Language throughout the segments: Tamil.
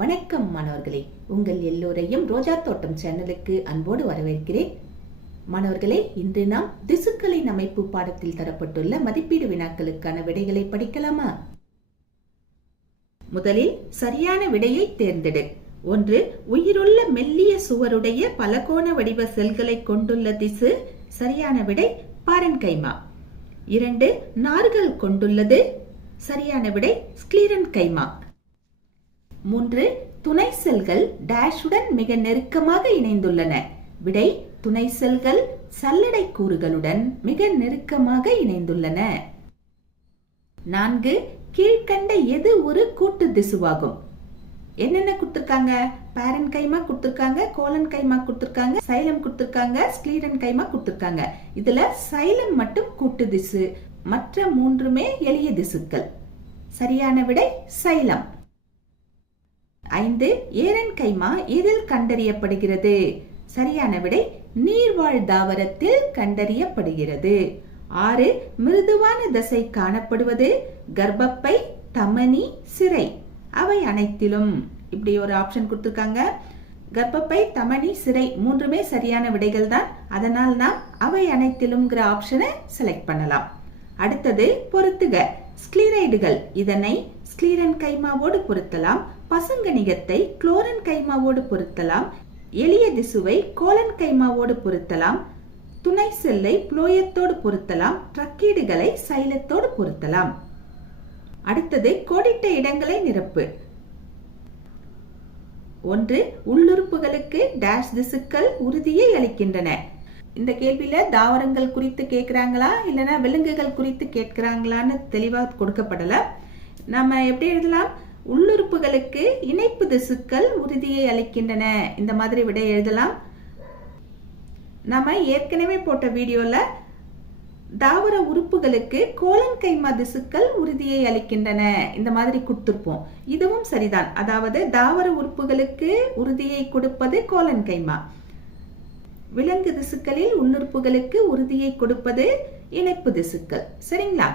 வணக்கம் மாணவர்களே. உங்கள் எல்லோரையும் ரோஜா தோட்டம் சேனலுக்கு அன்போடு வரவேற்கிறேன். மாணவர்களே இன்று நாம் திசுக்களின் அமைப்பு பாடத்தில் தரப்பட்டுள்ள மதிப்பீடு வினாக்களுக்கான விடைகளை படிக்கலாமா? முதலில் சரியான விடையை தேர்ந்தெடு. ஒன்று உயிருள்ள மெல்லிய சுவருடைய பலகோண வடிவ செல்களை கொண்டுள்ள திசு. சரியான விடை பாரன்கைமா இரண்டு நார்கள் கொண்டுள்ளது. சரியான விடை ஸ்க்ளீரன் கைமா. மூன்று துணை செல்கள் டேஷுடன் மிக நெருக்கமாக இணைந்துள்ளன. விடை துணை செல்கள் சல்லடை கூறுகளுடன் மிக நெருக்கமாக இணைந்துள்ளன. நான்கு கீழ்கண்ட எது ஒரு கூட்டு திசுவாகும்? என்னென்ன கொடுத்துருக்காங்க? பேரன் கைமா கொடுத்துருக்காங்க கோலன் கைமா கொடுத்துருக்காங்க சைலம் கொடுத்துருக்காங்க ஸ்க்ளீரன் கைமா கொடுத்துருக்காங்க. இதுல சைலம் மட்டும் கூட்டு திசு மற்ற மூன்றுமே எளிய திசுக்கள். சரியான விடை சைலம். ஐந்து ஏரன் கைமா எதில் கண்டறியப்படுகிறது. சரியான விடை நீர்வாழ் தாவரத்தில் கண்டறியப்படுகிறது. ஆறு மிருதுவான தசை காணப்படுவது கர்ப்பப்பை தமனி சிறை. அவை அனைத்திலும். இப்படி ஒரு ஆப்ஷன் கொடுத்துருக்காங்க. கர்ப்பப்பை தமனி சிறை மூன்றுமே சரியான விடைகள் தான். அதனால் நாம் அவை அனைத்திலும்ங்கிற ஆப்ஷனை செலக்ட் பண்ணலாம். அடுத்தது பொருத்துக. ஸ்க்ளீரைடுகள் இதனை ஸ்க்ளீரன் கைமாவோடு பொருத்தலாம். பசுங்கணிகத்தை குளோரன் கைமாவோடு பொருத்தலாம். எளிய திசுவை கோலன் கைமாவோடு பொருத்தலாம். துணை செல்லை புளோயத்தோடு பொருத்தலாம். ட்ரக்கீடுகளை சைலத்தோடு பொருத்தலாம். அடுத்தது கோடிட்ட இடங்களை நிரப்பு. ஒன்று உள்ளுறுப்புகளுக்கு டேஷ் திசுக்கள் உறுதியை அளிக்கின்றன. இந்த கேள்வியில தாவரங்கள் குறித்து கேட்குறாங்களா? இல்லைன்னா விலங்குகள் குறித்து கேட்கிறாங்களான்னு தெளிவாக கொடுக்கப்படல. நம்ம எப்படி எழுதலாம்? உள்ளுறுப்புகளுக்கு இணைப்பு திசுக்கள் உறுதியை அளிக்கின்றன. இந்த மாதிரி விடை எழுதலாம். நம்ம ஏற்கனவே போட்ட வீடியோல தாவர உறுப்புகளுக்கு கோலன் கைமா திசுக்கள் உறுதியை அளிக்கின்றன. இந்த மாதிரி கொடுத்துருப்போம். இதுவும் சரிதான். அதாவது தாவர உறுப்புகளுக்கு உறுதியை கொடுப்பது கோலன் கைமா. விலங்கு திசுக்களில் உள்ளுறுப்புகளுக்கு உறுதியை கொடுப்பது இணைப்பு திசுக்கள். சரிங்களா?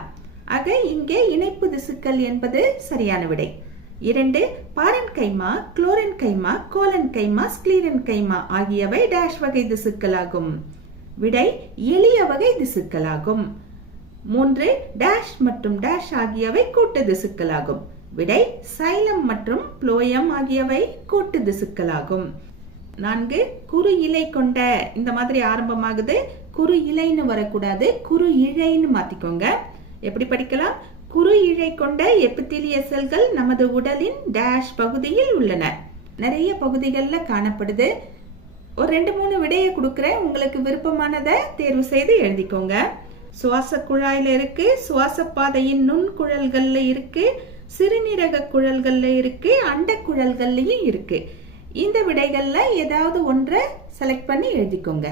ஆக இங்கே இணைப்பு திசுக்கள் என்பது சரியான விடை. இரண்டு பாரன் கைமா குளோரன் கைமா கோலன் கைமா ஸ்க்ளீரன் கைமா ஆகியவை டேஷ் வகை திசுக்களாகும். விடை எளிய வகை திசுக்களாகும். மூன்று டேஷ் மற்றும் டேஷ் ஆகியவை கூட்டு திசுக்களாகும். விடை சைலம் மற்றும் புளோயம் ஆகியவை கூட்டு திசுக்களாகும். நான்கு குறு இலை கொண்ட இந்த மாதிரி ஆரம்பமாகுது. குறு இலைன்னு வரக்கூடாது. குறு இழைன்னு மாத்திக்கோங்க. எப்படி படிக்கலாம்? குறு இழை கொண்ட எபித்திலிய செல்கள் நமது உடலின் டேஷ் பகுதியில் உள்ளன. நிறைய பகுதிகளில் காணப்படுது. ஒரு ரெண்டு மூணு விடையை கொடுக்குறேன். உங்களுக்கு விருப்பமானதை தேர்வு செய்து எழுதிக்கோங்க. சுவாச குழாயில் இருக்கு சுவாச பாதையின் நுண் குழல்கள்ல இருக்கு சிறுநீரக குழல்கள்ல இருக்கு அண்ட குழல்கள்லயும் இருக்கு. இந்த விடைகள்ல ஏதாவது ஒன்றை செலக்ட் பண்ணி எழுதிக்கோங்க.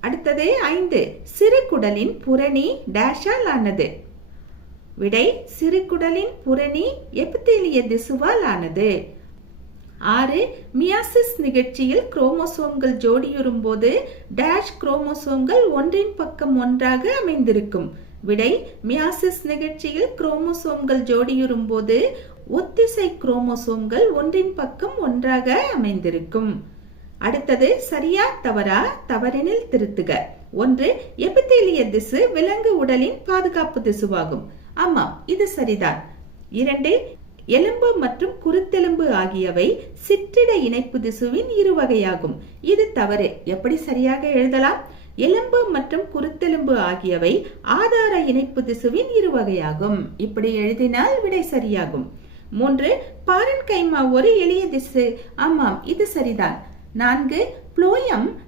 அடுத்தது ஐந்து சிறு குடலின் புரணி டேஷால் ஆனது. விடை சிறுகுடலின் புரணி எபித்தேலிய திசுவால் ஆனது. ஆறு மியாசிஸ் நிகழ்ச்சியில் குரோமோசோம்கள் ஜோடியுறும் போது டேஷ் குரோமோசோம்கள் ஒன்றின் பக்கம் ஒன்றாக அமைந்திருக்கும். விடை மியாசிஸ் நிகழ்ச்சியில் குரோமோசோம்கள் ஜோடியுறும் போது ஒத்திசை குரோமோசோம்கள் ஒன்றின் பக்கம் ஒன்றாக அமைந்திருக்கும். அடுத்தது சரியா தவறா தவறெனில் திருத்துக. ஒன்று எபித்தேலிய திசு விலங்கு உடலின் பாதுகாப்பு திசுவாகும். ஆமாம் இது சரிதான். இரண்டு எலும்பு மற்றும் குருத்தெலும்பு ஆகியவை சிற்றிட இணைப்பு திசுவின் இரு வகையாகும். இது தவறு. எப்படி சரியாக எழுதலாம்? எலும்பு மற்றும் குருத்தெலும்பு ஆகியவை ஆதார இணைப்பு திசுவின் இரு வகையாகும். இப்படி எழுதினால் விடை சரியாகும். மூன்று பாரன் கைமா ஒரு எளிய திசு. ஆமாம் இது சரிதான். நான்கு புளோயம்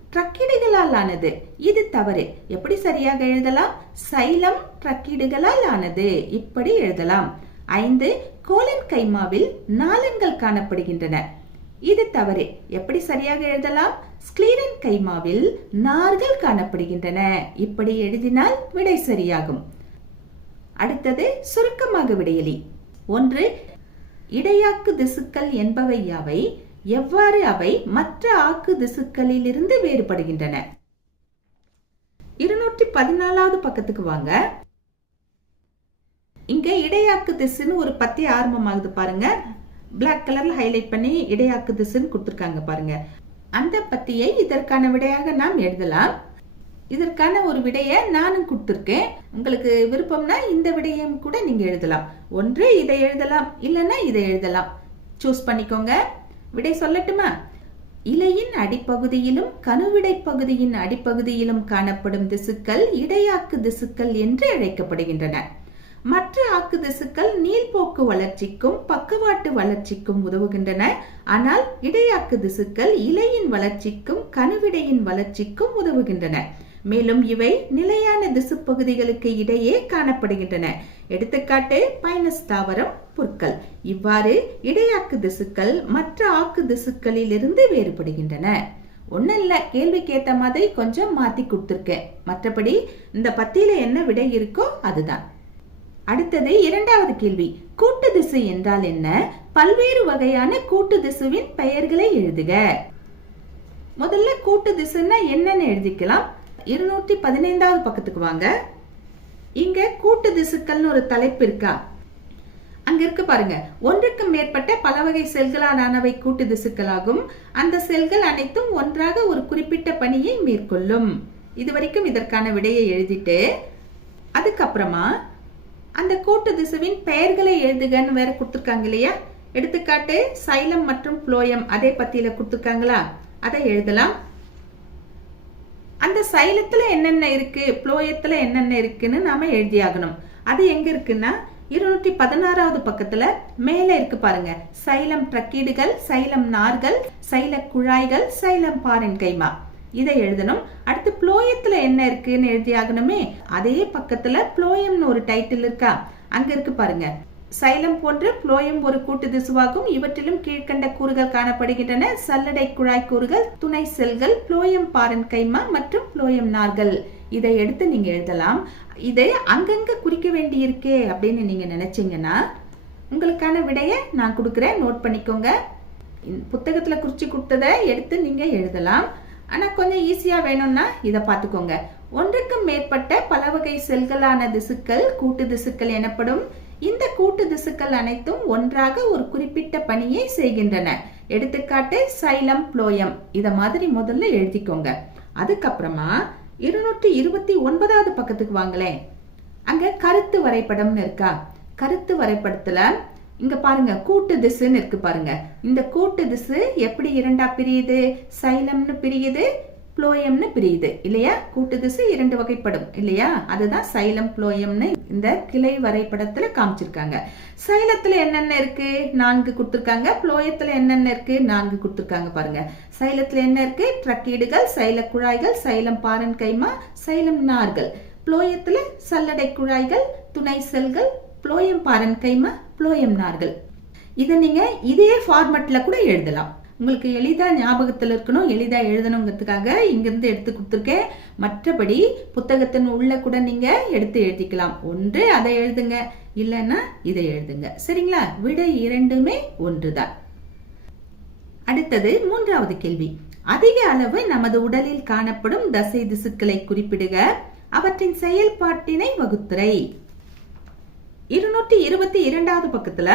ட்ரக்கிடுகளால் ஆனது இது தவறு. எப்படி சரியாக எழுதலாம்? சைலம் ட்ரக்கிடுகளால் ஆனது இப்படி எழுதலாம். ஐந்து கோலன் கைமாவில் நாளங்கள் காணப்படுகின்றன. இது தவறு. எப்படி சரியாக எழுதலாம்? ஸ்க்ளீரன் கைமாவில் நார்கள் காணப்படுகின்றன. இப்படி எழுதினால் விடை சரியாகும். அடுத்தது சுருக்கமாக விடையலி. ஒன்று இடையாக்கு திசுக்கள் என்பவை யாவை? எவ்வாறு அவை மற்ற ஆக்கு திசுக்களிலிருந்து வேறுபடுகின்றன? இருநூற்றி பதினாலாவது பக்கத்துக்கு வாங்க. இங்க இடையாக்கு திசுன்னு ஒரு பத்தி ஆரம்பமாகுது பாருங்க. பிளாக் கலர்ல ஹைலைட் பண்ணி இடையாக்கு திசுன்னு கொடுத்துருக்காங்க பாருங்க. அந்த பத்தியை இதற்கான விடையாக நாம் எழுதலாம். இதற்கான ஒரு விடையை நானும் கொடுத்துருக்கேன். உங்களுக்கு விருப்பம்னா இந்த விடையும் கூட நீங்க எழுதலாம். ஒன்று இதை எழுதலாம். இல்லைன்னா இதை எழுதலாம். சூஸ் பண்ணிக்கோங்க. விடை சொல்லட்டுமா? இலையின் அடிப்பகுதியிலும் கணுவிடை பகுதியின் அடிப்பகுதியிலும் காணப்படும் திசுக்கள் இடையாக்கு திசுக்கள் என்று அழைக்கப்படுகின்றன. மற்ற ஆக்கு திசுக்கள் நீள்போக்கு வளர்ச்சிக்கும் பக்கவாட்டு வளர்ச்சிக்கும் உதவுகின்றன. ஆனால் இடையாக்கு திசுக்கள் இலையின் வளர்ச்சிக்கும் கணுவிடையின் வளர்ச்சிக்கும் உதவுகின்றன. மேலும் இவை நிலையான திசு பகுதிகளுக்கு இடையே காணப்படுகின்றன. எடுத்துக்காட்டு பைனஸ் தாவரம் புற்கள். இவ்வாறு இடையாக்கு திசுக்கள் மற்ற ஆக்கு திசுக்களில் இருந்து வேறுபடுகின்றன. ஒன்னும் இல்ல கேள்விக்கு ஏத்த மாதிரி கொஞ்சம் மாத்தி கொடுத்துருக்கேன் மற்றபடி இந்த பத்தியில என்ன விடை இருக்கோ அதுதான். அடுத்தது இரண்டாவது கேள்வி. கூட்டு திசு என்றால் என்ன? பல்வேறு வகையான கூட்டு திசுவின் பெயர்களை எழுதுக. முதல்ல கூட்டு திசுன்னா என்னன்னு எழுதிக்கலாம். இருநூற்றி பதினைந்தாவது பக்கத்துக்கு வாங்க. இங்க கூட்டு திசுக்கள்னு ஒரு தலைப்பு இருக்கா? அங்க இருக்கு பாருங்க. ஒன்றுக்கு மேற்பட்ட பல வகை செல்களானவை கூட்டு திசுக்களாகும். அந்த செல்கள் அனைத்தும் ஒன்றாக ஒரு குறிப்பிட்ட பணியை மேற்கொள்ளும். இது வரைக்கும் இதற்கான விடையை எழுதிட்டு அதுக்கப்புறமா அந்த கூட்டு திசுவின் பெயர்களை எழுதுகன்னு வேற கொடுத்துருக்காங்க இல்லையா? எடுத்துக்காட்டு சைலம் மற்றும் புளோயம் அதே பத்தியில கொடுத்துருக்காங்களா? அதை எழுதலாம். அந்த சைலத்துல என்னென்ன இருக்கு புளோயத்துல என்னென்ன இருக்குன்னு நாம எழுதியாகணும். அது எங்க இருக்குன்னா இருநூற்றி பதினாறாவது பக்கத்துல மேல இருக்கு பாருங்க. சைலம் ட்ரக்கீடுகள் சைலம் நார்கள் சைல குழாய்கள் சைலம் பாரின் கைமா. இதை எழுதணும். அடுத்து புளோயத்துல என்ன இருக்குன்னு எழுதியாகணுமே அதே பக்கத்துல புளோயம்னு ஒரு டைட்டில் இருக்கா? அங்க இருக்கு பாருங்க. சைலம் போன்று புளோயம் ஒரு கூட்டு திசுவாகும். இவற்றிலும் கீழ்கண்ட கூறுகள் காணப்படுகின்றன. சல்லடை குழாய் கூறுகள் துணை செல்கள் புளோயம் பாரன் கைமா மற்றும் புளோயம் நார்கள். இதை எடுத்து நீங்க எழுதலாம். இதை அங்கங்க குறிக்க வேண்டியிருக்கே அப்படின்னு நீங்க நினைச்சீங்கன்னா உங்களுக்கான விடையை நான் கொடுக்குறேன். நோட் பண்ணிக்கோங்க. புத்தகத்துல குறிச்சு கொடுத்ததை எடுத்து நீங்க எழுதலாம். ஆனா கொஞ்சம் ஈஸியா வேணும்னா இதை பார்த்துக்கோங்க. ஒன்றுக்கும் மேற்பட்ட பல வகை செல்களான திசுக்கள் கூட்டு திசுக்கள் எனப்படும் இந்த கூட்டு திசுக்கள் அனைத்தும் ஒன்றாக ஒரு குறிப்பிட்ட பணியை செய்கின்றன. எடுத்துக்காட்டு சைலம் புளோயம். இத மாதிரி முதல்ல எழுதிக்கோங்க. அதுக்கப்புறமா இருநூற்றி இருபத்தி ஒன்பதாவது பக்கத்துக்கு வாங்களேன். அங்க கருத்து வரைபடம்னு இருக்கா? கருத்து வரைபடத்துல இங்க பாருங்க கூட்டு திசுன்னு இருக்கு பாருங்க. இந்த கூட்டு திசு எப்படி இரண்டா பிரியுது? சைலம்னு பிரியுது புளோயம்னு பிரியுது இல்லையா? கூட்டு திசு இரண்டு வகைப்படும் இல்லையா? அதுதான் சைலம் புளோயம்னு இந்த கிளை வரைபடத்துல காமிச்சிருக்காங்க. சைலத்துல என்னென்ன இருக்கு? நான்கு கொடுத்துருக்காங்க. புளோயத்துல என்னென்ன இருக்கு? நான்கு கொடுத்துருக்காங்க பாருங்க. சைலத்துல என்ன இருக்கு? ட்ரக்கீடுகள் சைல குழாய்கள் சைலம் பாரன் கைமா சைலம் நார்கள். புளோயத்துல சல்லடை குழாய்கள் துணை செல்கள் புளோயம் பாரன் கைமா புளோயம் நார்கள். இதை நீங்க இதே ஃபார்மெட்ல கூட எழுதலாம். உங்களுக்கு எளிதா ஞாபகத்தில் இருக்கணும் எளிதா எழுதணுங்கிறதுக்காக இங்கேருந்து எடுத்து கொடுத்துருக்கேன். மற்றபடி புத்தகத்தின் உள்ள கூட நீங்க எடுத்து எழுதிக்கலாம். ஒன்று அதை எழுதுங்க. இல்லைன்னா இதை எழுதுங்க. சரிங்களா? விடை இரண்டுமே ஒன்றுதான். அடுத்தது மூன்றாவது கேள்வி. அதிக அளவு நமது உடலில் காணப்படும் தசை திசுக்களை குறிப்பிடுக. அவற்றின் செயல்பாட்டினை வகுத்துரை இருநூற்றி இருபத்தி இரண்டாவது பக்கத்துல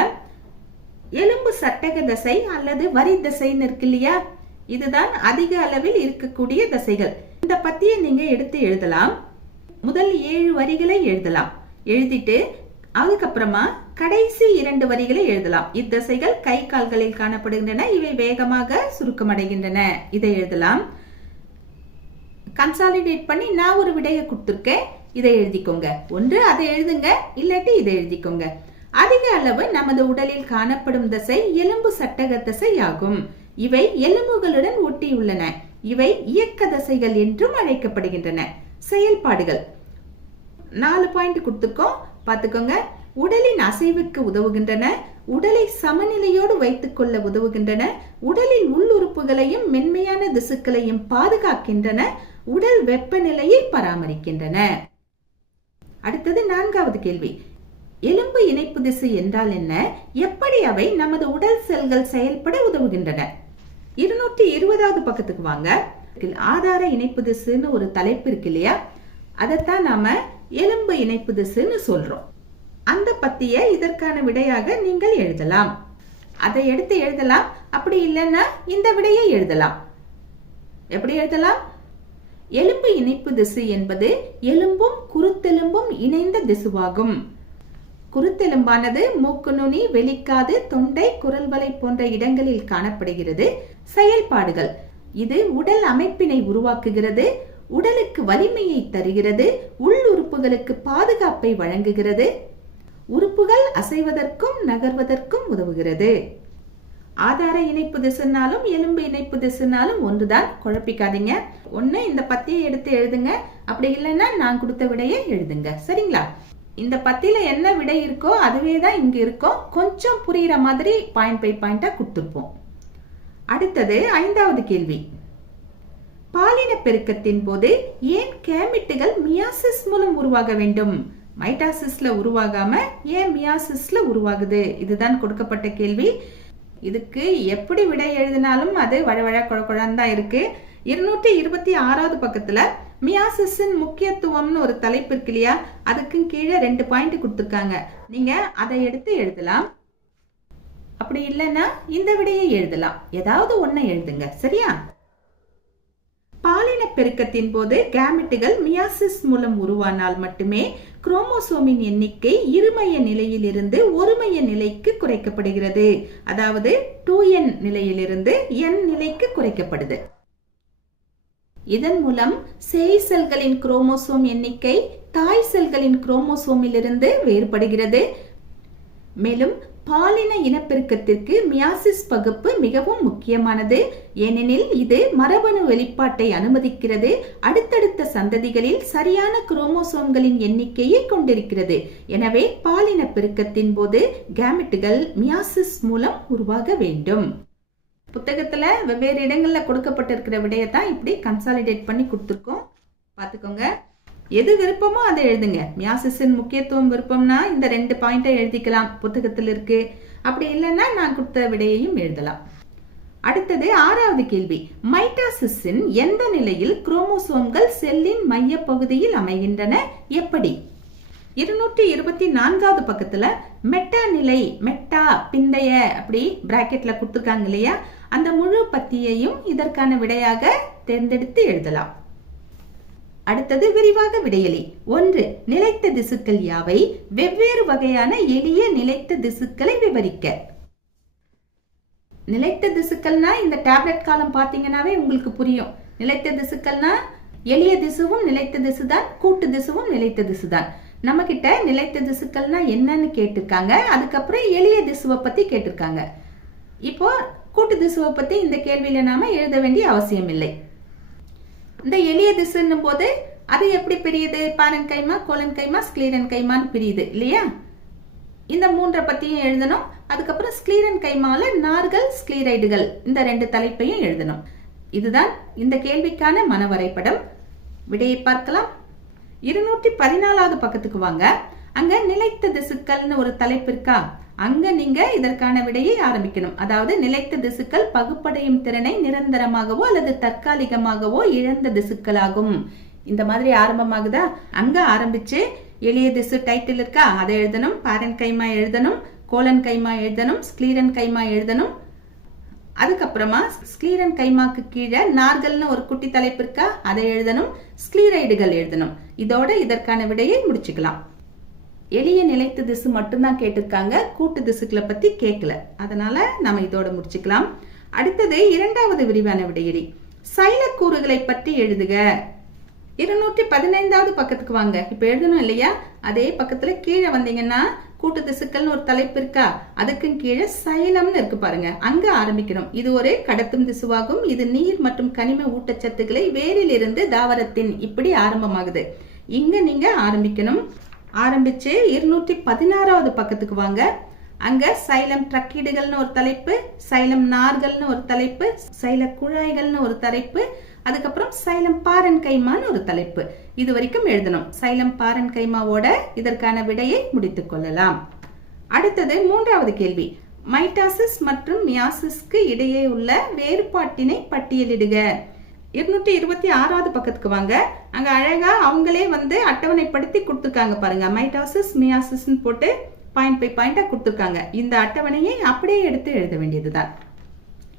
எலும்பு சட்டக தசை அல்லது வரி தசைன்னு இருக்கு இல்லையா? இதுதான் அதிக அளவில் இருக்கக்கூடிய தசைகள். இந்த பத்தியை நீங்க எடுத்து எழுதலாம். முதல் ஏழு வரிகளை எழுதலாம். எழுதிட்டு அதுக்கப்புறமா கடைசி இரண்டு வரிகளை எழுதலாம். இத்தசைகள் கை கால்களில் காணப்படுகின்றன. இவை வேகமாக சுருக்கமடைகின்றன. இதை எழுதலாம். கன்சாலிடேட் பண்ணி நான் ஒரு விடையை கொடுத்துருக்கேன். இதை எழுதிக்கோங்க. ஒன்று அதை எழுதுங்க. இல்லாட்டி இதை எழுதிக்கோங்க. அதிக அளவு நமது உடலில் காணப்படும் தசை எலும்பு சட்டக தசை ஆகும் இவை எலும்புகளுடன் ஒட்டியுள்ளன. இவை இயக்க தசைகள் என்றும் அழைக்கப்படுகின்றன. செயல்பாடுகள். நாலு பாயிண்ட் கொடுத்துக்கோ. பார்த்துக்கோங்க. உடலின் அசைவுக்கு உதவுகின்றன. உடலை சமநிலையோடு வைத்துக் கொள்ள உதவுகின்றன. உடலின் உள்ளுறுப்புகளையும் மென்மையான திசுக்களையும் பாதுகாக்கின்றன. உடல் வெப்பநிலையை பராமரிக்கின்றன. அடுத்தது நான்காவது கேள்வி. எலும்பு இணைப்பு திசு என்றால் என்ன? எப்படி அவை நமது உடல் செல்கள் செயல்பட உதவுகின்றன? இருநூற்றி இருபதாவது பக்கத்துக்கு வாங்க. ஆதார இணைப்பு திசுன்னு ஒரு தலைப்பு இருக்கு இல்லையா? அதைத்தான் நாம எலும்பு இணைப்பு திசுன்னு சொல்றோம். அந்த பத்திய இதற்கான விடையாக நீங்கள் எழுதலாம். அதை எடுத்து எழுதலாம். அப்படி இல்லைன்னா இந்த விடையை எழுதலாம். எப்படி எழுதலாம்? எலும்பு இணைப்பு திசு என்பது எலும்பும் குருத்தெலும்பும் இணைந்த திசுவாகும். குருத்தெலும்பானது மூக்கு நுனி வெளிக்காது தொண்டை குரல்வலை போன்ற இடங்களில் காணப்படுகிறது. செயல்பாடுகள். இது உடல் அமைப்பினை உருவாக்குகிறது உடலுக்கு வலிமையை தருகிறது உள் உறுப்புகளுக்கு பாதுகாப்பை வழங்குகிறது உறுப்புகள் அசைவதற்கும் நகர்வதற்கும் உதவுகிறது. ஆதார இணைப்பு திசுனாலும் எலும்பு இணைப்பு திசுனாலும் ஒன்றுதான். குழப்பிக்காதீங்க. ஒண்ணு இந்த பத்தியை எடுத்து எழுதுங்க. அப்படி இல்லைன்னா நான் கொடுத்த விடையை எழுதுங்க. சரிங்களா? இந்த பத்தியில் என்ன விடை இருக்கோ அதுவே தான் இங்கே இருக்கும் கொஞ்சம் புரிகிற மாதிரி பாயிண்ட் பை பாயிண்ட்டாக கொடுத்துருப்போம். அடுத்தது ஐந்தாவது கேள்வி. பாலின பெருக்கத்தின் போது ஏன் கேமிட்டுகள் மியாசிஸ் மூலம் உருவாக வேண்டும்? மைட்டாசிஸ்ல உருவாகாம ஏன் மியாசிஸ்ல உருவாகுது? இதுதான் கொடுக்கப்பட்ட கேள்வி. இதுக்கு எப்படி விடை எழுதினாலும் அது வழவழ குழக்குழான் தான் இருக்கு. இருநூற்றி இருபத்தி ஆறாவது பக்கத்துல மியாசிஸின் முக்கியத்துவம்னு ஒரு தலைப்பு இருக்கு இல்லையா? அதுக்கும் கீழே ரெண்டு பாயிண்ட் கொடுத்துருக்காங்க. நீங்க அதை எடுத்து எழுதலாம். அப்படி இல்லைன்னா இந்த விடையை எழுதலாம். ஏதாவது ஒன்றை எழுதுங்க. சரியா? பாலின பெருக்கத்தின் போது கேமெட்டுகள் மியாசிஸ் மூலம் உருவானால் மட்டுமே குரோமோசோமின் எண்ணிக்கை இருமைய நிலையிலிருந்து ஒருமைய நிலைக்கு குறைக்கப்படுகிறது. அதாவது டூ என் நிலையிலிருந்து என் நிலைக்கு குறைக்கப்படுது. இதன் மூலம் சேய் செல்களின் குரோமோசோம் எண்ணிக்கை தாய் செல்களின் குரோமோசோமிலிருந்து வேறுபடுகிறது. மேலும் பாலின இனப்பெருக்கத்திற்கு மியாசிஸ் பகுப்பு மிகவும் முக்கியமானது. ஏனெனில் இது மரபணு வெளிப்பாட்டை அனுமதிக்கிறது. அடுத்தடுத்த சந்ததிகளில் சரியான குரோமோசோம்களின் எண்ணிக்கையை கொண்டிருக்கிறது. எனவே பாலின பெருக்கத்தின் போது கேமெட்டுகள் மியாசிஸ் மூலம் உருவாக வேண்டும். புத்தகத்துல வெவ்வேறு இடங்கள்ல கொடுக்கப்பட்டிருக்கிற விடையை தான் இப்படி கன்சாலிடேட் பண்ணி கொடுத்துருக்கோம். பார்த்துக்கோங்க. எது விருப்பமோ அதை எழுதுங்க. மியாசிஸின் முக்கியத்துவம் விருப்பம்னா இந்த ரெண்டு பாயிண்டை எழுதிக்கலாம். புத்தகத்தில் இருக்கு. அப்படி இல்லைன்னா நான் கொடுத்த விடையையும் எழுதலாம். அடுத்தது ஆறாவது கேள்வி. மைட்டாசிஸின் எந்த நிலையில் குரோமோசோம்கள் செல்லின் மைய பகுதியில் அமைகின்றன? எப்படி? இருநூற்றி இருபத்தி நான்காவது பக்கத்துல மெட்டா நிலை மெட்டா பிந்தைய அப்படி பிராக்கெட்ல கொடுத்துருக்காங்க இல்லையா? அந்த முழு பத்தியையும் இதற்கான விடையாக தேர்ந்தெடுத்து எழுதலாம். அடுத்தது விரிவாக விடையலி. ஒன்று நிலைத்த திசுக்கள் யாவை? வெவ்வேறு வகையான எளிய நிலைத்த திசுக்களை விவரிக்க. நிலைத்த திசுக்கள்னா இந்த டேப்லெட் காலம் பார்த்தீங்கன்னாவே உங்களுக்கு புரியும். நிலைத்த திசுக்கள்னா எளிய திசுவும் நிலைத்த திசுதான் கூட்டு திசுவும் நிலைத்த திசுதான். தான் கிட்ட நிலைத்த திசுக்கள்னா என்னன்னு கேட்டிருக்காங்க. அதுக்கப்புறம் எளிய திசுவை பத்தி கேட்டிருக்காங்க. இப்போ கூட்டு திசுவை பத்தி இந்த கேள்வியில நாம எழுத வேண்டிய அவசியம் இல்லை. இந்த எளிய திசுன்னும் போது அது எப்படி பிரியுது? பாரன் கைமா கோலன் கைமா ஸ்க்ளீரன் கைமான்னு பிரியுது இல்லையா? இந்த மூன்றை பத்தியும் எழுதணும். அதுக்கப்புறம் ஸ்க்ளீரன் கைமால நார்கள் ஸ்க்ளீரைடுகள் இந்த ரெண்டு தலைப்பையும் எழுதணும். இதுதான் இந்த கேள்விக்கான மன வரைபடம். விடையை பார்க்கலாம். இருநூற்றி பதினாலாவது பக்கத்துக்கு வாங்க. அங்க நிலைத்த திசுக்கள்னு ஒரு தலைப்பு இருக்கா? அங்க நீங்க இதற்கான விடையை ஆரம்பிக்கணும். அதாவது நிலைத்த திசுக்கள் பகுப்படையும் திறனை நிரந்தரமாகவோ அல்லது தற்காலிகமாகவோ இழந்த திசுக்களாகும். இந்த மாதிரி ஆரம்பமாகுதா? அங்க ஆரம்பிச்சு எளிய திசு டைட்டில் இருக்கா? அதை எழுதணும். பாரன் கைமா எழுதணும். கோலன் கைமா எழுதணும். ஸ்க்ளீரன் கைமா எழுதணும். அதுக்கப்புறமா ஸ்க்ளீரன் கைமாக்கு கீழே நார்கள்னு ஒரு குட்டி தலைப்பு இருக்கா? அதை எழுதணும். ஸ்க்ளீரைடுகள் எழுதணும். இதோட இதற்கான விடையை முடிச்சுக்கலாம். எளிய நிலைத்த திசு மட்டும்தான் கேட்டிருக்காங்க. கூட்டு திசுக்களை பத்தி கேட்கல. அதனால நம்ம இதோட முடிச்சுக்கலாம். அடுத்தது இரண்டாவது விரிவான விடையறி சைலக்கூறுகளை பற்றி எழுதுக. இருநூற்றி பதினைந்தாவது பக்கத்துக்கு வாங்க. இப்ப எழுதணும் இல்லையா? அதே பக்கத்துல கீழே வந்தீங்கன்னா கூட்டு திசுக்கள்னு ஒரு தலைப்பு இருக்கா? அதுக்கும் கீழே சைலம்னு இருக்கு பாருங்க. அங்க ஆரம்பிக்கணும். இது ஒரு கடத்தும் திசுவாகும். இது நீர் மற்றும் கனிம ஊட்டச்சத்துக்களை வேரில் இருந்து தாவரத்தின் இப்படி ஆரம்பமாகுது. இங்க நீங்க ஆரம்பிக்கணும். ஆரம்பிச்சு இருநூற்றி பதினாறாவது பக்கத்துக்கு வாங்க. அங்க சைலம் ட்ரக்கீடுகள்னு ஒரு தலைப்பு சைலம் நார்கள்னு ஒரு தலைப்பு சைல குழாய்கள்னு ஒரு தலைப்பு அதுக்கப்புறம் சைலம் பாரன் கைமான்னு ஒரு தலைப்பு. இது வரைக்கும் எழுதணும். சைலம் பாரன் கைமாவோட இதற்கான விடையை முடித்துக் கொள்ளலாம். அடுத்தது மூன்றாவது கேள்வி. மைட்டாசிஸ் மற்றும் மியாசிஸ்க்கு இடையே உள்ள வேறுபாட்டினை பட்டியலிடுக. இருநூற்றி இருபத்தி ஆறாவது பக்கத்துக்கு வாங்க. அங்க அழகா அவங்களே வந்து அட்டவணைப்படுத்தி கொடுத்துருக்காங்க பாருங்க. மைட்டாசிஸ் மியாசிஸ்ன்னு போட்டு பாயிண்ட் பை பாயிண்டா கொடுத்துருக்காங்க. இந்த அட்டவணையை அப்படியே எடுத்து எழுத வேண்டியதுதான்.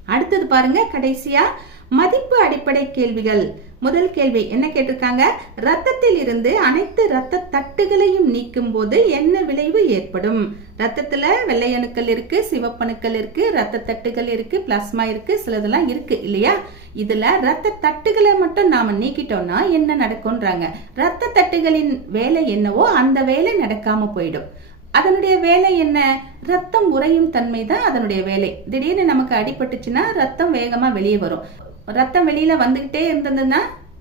அடுத்தது பாருங்க. கடைசியா மதிப்பு அடிப்படை கேள்விகள். முதல் கேள்வி என்ன கேட்டிருக்காங்க? ரத்தத்தில் இருந்து அனைத்து ரத்த தட்டுகளையும் நீக்கும் போது என்ன விளைவு ஏற்படும்? ரத்தத்துல வெள்ளையணுக்கள் இருக்கு சிவப்பணுக்கள் இருக்கு ரத்த தட்டுகள் இருக்கு பிளாஸ்மா இருக்கு சிலதெல்லாம் இருக்கு இல்லையா? இதுல ரத்த தட்டுகளை மட்டும் நாம நீக்கிட்டோம்னா என்ன நடக்கும்ன்றாங்க? ரத்த தட்டுகளின் வேலை என்னவோ அந்த வேலை நடக்காம போயிடும். அதனுடைய வேலை என்ன? ரத்தம் உறையும் தன்மை தான் அதனுடைய வேலை. திடீர்னு நமக்கு அடிபட்டுச்சுன்னா ரத்தம் வேகமா வெளியே வரும். ரத்தம் வெளியில வந்துகிட்டே இருந்ததுன்னா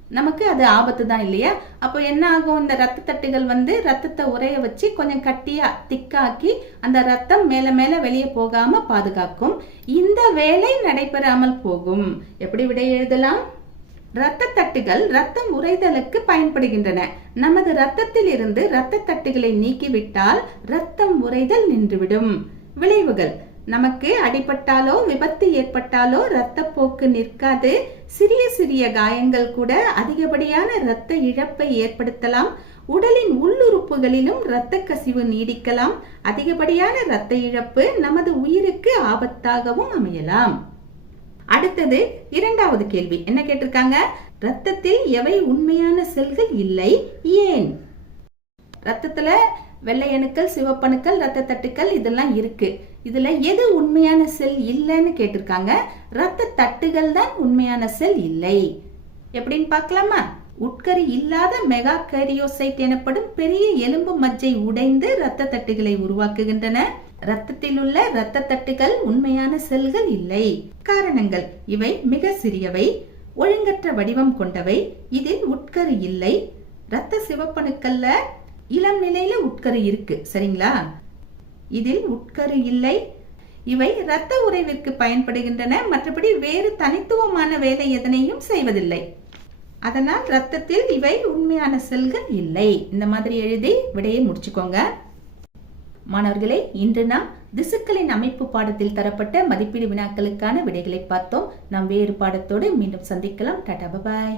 நமக்கு அது ஆபத்து தான் இல்லையா? அப்போ என்ன ஆகும்? இந்த ரத்த தட்டுகள் வந்து ரத்தத்தை உரைய வச்சு கொஞ்சம் கட்டியா திக்காக்கி அந்த ரத்தம் மேல மேல வெளியே போகாம பாதுகாக்கும். இந்த வேலை நடைபெறாமல் போகும். எப்படி விடை எழுதலாம்? இரத்த தட்டுகள் ரத்தம் உறைதலுக்கு பயன்படுகின்றன. நமது ரத்தத்தில் இருந்து இரத்த தட்டுகளை நீக்கிவிட்டால் ரத்தம் உறைதல் நின்றுவிடும். விளைவுகள். நமக்கு அடிபட்டாலோ விபத்து ஏற்பட்டாலோ இரத்தப்போக்கு நிற்காது. சிறிய சிறிய காயங்கள் கூட அதிகப்படியான இரத்த இழப்பை ஏற்படுத்தலாம். உடலின் உள்ளுறுப்புகளிலும் இரத்த கசிவு நீடிக்கலாம். அதிகப்படியான இரத்த இழப்பு நமது உயிருக்கு ஆபத்தாகவும் அமையலாம். அடுத்தது இரண்டாவது கேள்வி. என்ன கேட்டிருக்காங்க? ரத்தத்தில் எவை உண்மையான செல்கள் இல்லை? ஏன்? ரத்தத்துல வெள்ளை அணுக்கள் சிவப்பணுக்கள் இரத்த தட்டுக்கள் இதெல்லாம் இருக்கு. இதுல எது உண்மையான செல் இல்லைன்னு கேட்டிருக்காங்க. ரத்த தட்டுகள் தான் உண்மையான செல் இல்லை. எப்படின்னு பார்க்கலாமா? உட்கரு இல்லாத மெகா கேரியோசைட் எனப்படும் பெரிய எலும்பு மஜ்ஜை உடைந்து இரத்த தட்டுகளை உருவாக்குகின்றன. ரத்தத்தில் உள்ள இரத்த தட்டுகள் உண்மையான செல்கள் இல்லை. காரணங்கள் இவை மிக சிறியவை. ஒழுங்கற்ற வடிவம் கொண்டவை. இதில் உட்கரு இல்லை. இரத்த சிவப்பணுக்கள்ல இளம் நிலையில உட்கரு இருக்கு. சரிங்களா? இதில் உட்கரு இல்லை. இவை இரத்த உறைவிற்கு பயன்படுகின்றன. மற்றபடி வேறு தனித்துவமான வேலை எதனையும் செய்வதில்லை. அதனால் இரத்தத்தில் இவை உண்மையான செல்கள் இல்லை. இந்த மாதிரி எழுதி விடையை முடிச்சுக்கோங்க. மாணவர்களே இன்று நாம் திசுக்களின் அமைப்பு பாடத்தில் தரப்பட்ட மதிப்பீடு வினாக்களுக்கான விடைகளை பார்த்தோம். நாம் வேறு பாடத்தோடு மீண்டும் சந்திக்கலாம். Tata bye bye.